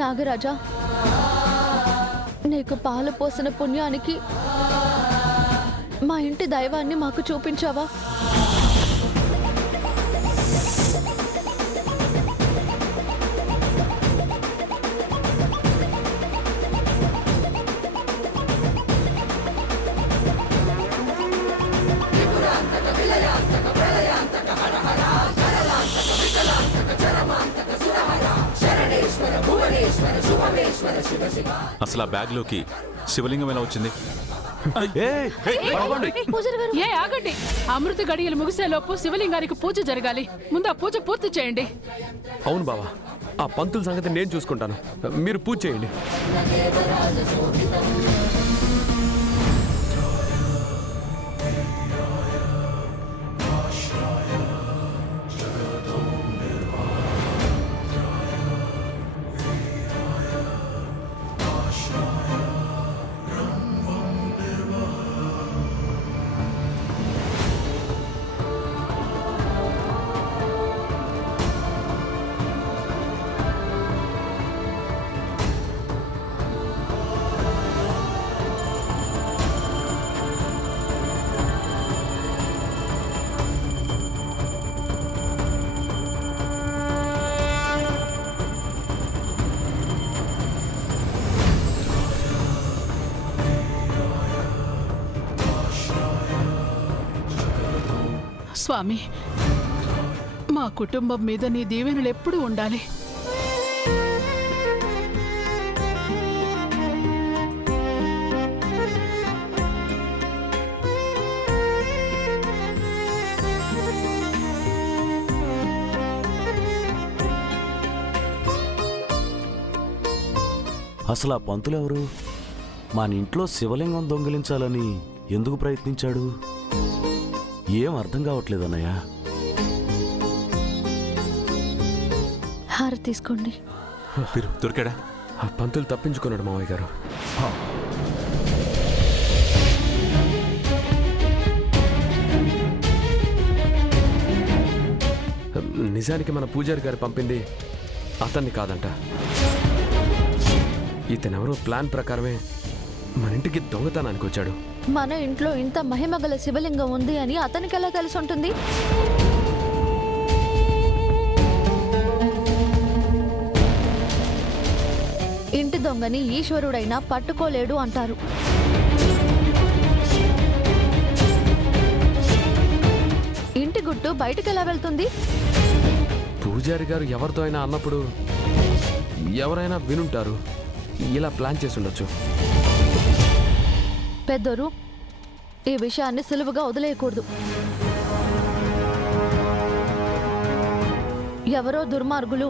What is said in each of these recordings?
నాగరాజా, నీకు పాలు పోసిన పుణ్యానికి మా ఇంటి దైవాన్ని మాకు చూపించావా? అసలు ఆ బ్యాగ్ లోకి శివలింగం ఎలా వచ్చింది? ఏ ఆగండి, అమృత గడియలు ముగిసేలోపు శివలింగానికి పూజ జరగాలి. ముందు ఆ పూజ పూర్తి చేయండి. అవును బావా, ఆ పంతుల సంగతి నేను చూసుకుంటాను, మీరు పూజ చేయండి. స్వామి, మా కుటుంబం మీద నీ దీవెనలు ఎప్పుడూ ఉండాలి. అసలు ఆ పంతులెవరు? మన ఇంట్లో శివలింగం దొంగిలించాలని ఎందుకు ప్రయత్నించాడు? ఏం అర్థం కావట్లేదు అన్నయ్య. హారతి తీసుకోండి. దొరికాడా? ఆ పంతులు తప్పించుకున్నాడు మావయ్య గారు. నిజానికి మన పూజారి గారు పంపింది అతన్ని కాదంట. ఇతనెవరో ప్లాన్ ప్రకారమే మన ఇంటికి దొంగతనానికి వచ్చాడు. మన ఇంట్లో ఇంత మహిమగల శివలింగం ఉంది అని అతనికి ఎలా తెలిసి ఉంటుంది? ఇంటి దొంగని ఈశ్వరుడైనా పట్టుకోలేడు అంటారు. ఇంటి గుట్టు బయటికి ఎలా వెళ్తుంది? పూజారి గారు ఎవరితో అయినా అన్నప్పుడు ఎవరైనా వినుంటారు. ఇలా ప్లాన్ చేసి ఉండొచ్చు. పెద్దోరు, ఈ విషయాన్ని సులువుగా వదిలేయకూడదు. ఎవరో దుర్మార్గులు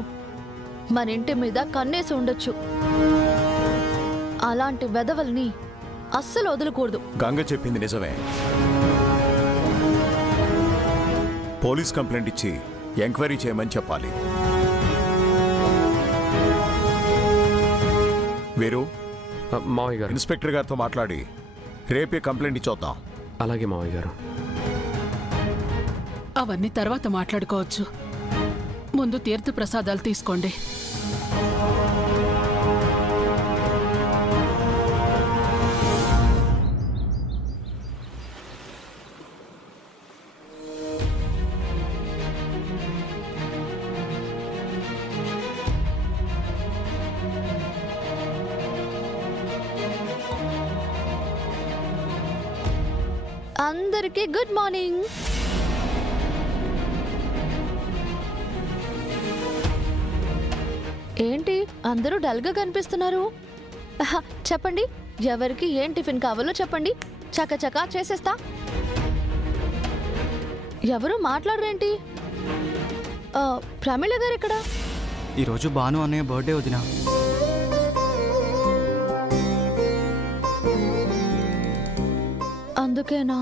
మన ఇంటి మీద కన్నేసి ఉండొచ్చు. అలాంటి వెధవల్ని అస్సలు వదలకూడదు. గంగ చెప్పింది నిజమే. పోలీస్ కంప్లైంట్ ఇచ్చి ఎంక్వైరీ చేయమని చెప్పాలి. వీరు మావయ్య గారు, ఇన్స్పెక్టర్ గారితో మాట్లాడి రేపే కంప్లైంట్ ఇచ్చొద్దాం. అలాగే మావయ్య గారు. అవన్నీ తర్వాత మాట్లాడుకోవచ్చు. ముందు తీర్థ ప్రసాదాలు తీసుకోండి. అందరికీ గుడ్ మార్నింగ్. ఏంటి అందరూ డల్గా కనిపిస్తున్నారు? చెప్పండి, ఎవరికి ఏం టిఫిన్ కావాలో చెప్పండి, చకచకా చేసేస్తా. ఎవరు మాట్లాడరేంటి? ప్రమీళ గారు ఎక్కడ? ఈరోజు భాను అన్నయ్య బర్త్డే వదినా. అందుకేనా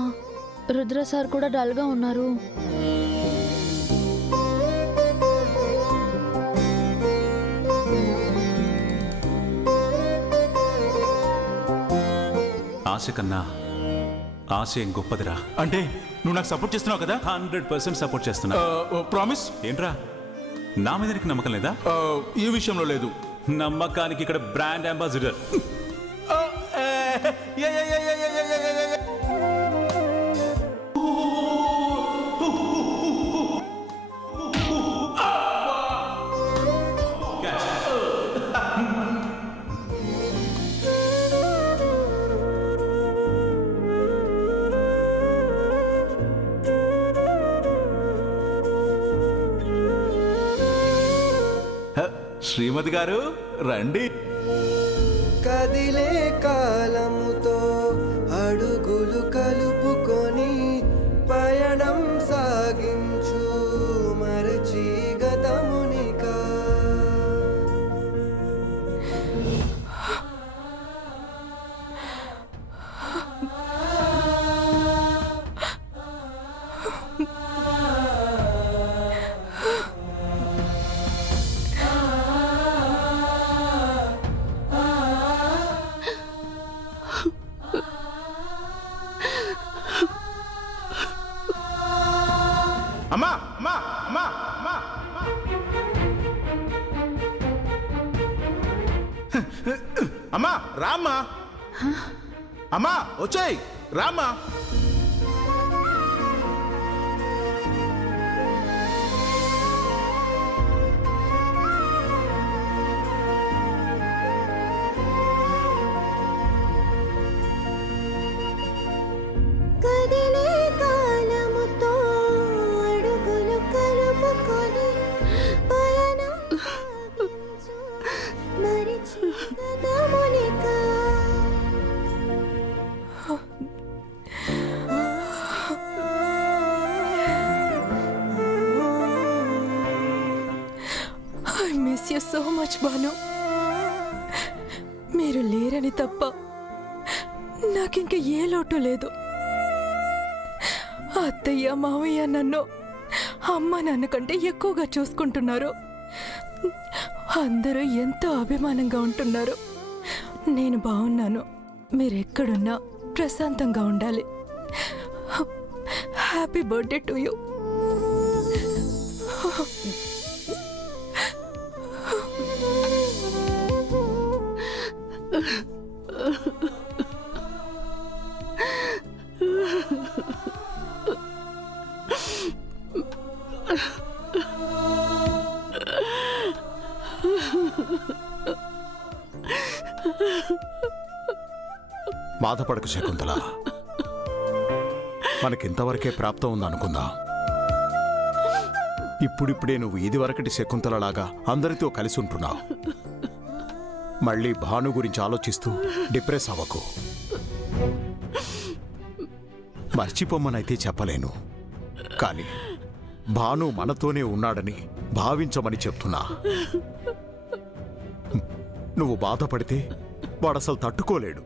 రుద్ర సార్ కూడా డల్గా ఉన్నారు? ఆశ కన్నా ఆశయం గొప్పదిరా. అంటే నువ్వు నాకు సపోర్ట్ చేస్తున్నావు కదా? 100% సపోర్ట్ చేస్తున్నా. ప్రామిస్? ఏంట్రా, నా మీద నీకు నమ్మకం లేదా? ఈ విషయంలో లేదు. నమ్మకానికి ఇక్కడ బ్రాండ్ అంబాసిడర్. శ్రీమతి గారు రండి. కదిలే కాలముతో అడుగులు కలుపుకొని పయనం సాగించు మరచి గతమునికా. అమ్మా అమ్మా అమ్మా అమ్మా అమ్మా రామ్మా. అమ్మా వచ్చాయి రామ్మా. కదిలే కాలముతో అడుగులు కలుపుకొని పయనం సాగించు మరిచి గతమునికా. I miss you so much Banu. మీరు లేరని తప్ప నాకింక ఏ లోటు లేదు. అత్తయ్య మావయ్య నన్ను అమ్మ నాన్న కంటే ఎక్కువగా చూసుకుంటున్నారు. అందరూ ఎంతో అభిమానంగా ఉంటున్నారు. నేను బాగున్నాను. మీరెక్కడున్నా ప్రశాంతంగా ఉండాలి. Happy birthday to you. బాధపడకు శకుంతల, మనకింతవరకే ప్రాప్తం ఉందనుకుందాం. ఇప్పుడిప్పుడే నువ్వు ఇదివరకటి శకుంతలలాగా అందరితో కలిసి ఉంటున్నావు. మళ్ళీ భాను గురించి ఆలోచిస్తూ డిప్రెస్ అవ్వకు. మర్చిపోమ్మనైతే చెప్పలేను, కానీ భాను మనతోనే ఉన్నాడని భావించమని చెప్తున్నా. నువ్వు బాధపడితే వాడసలు తట్టుకోలేడు.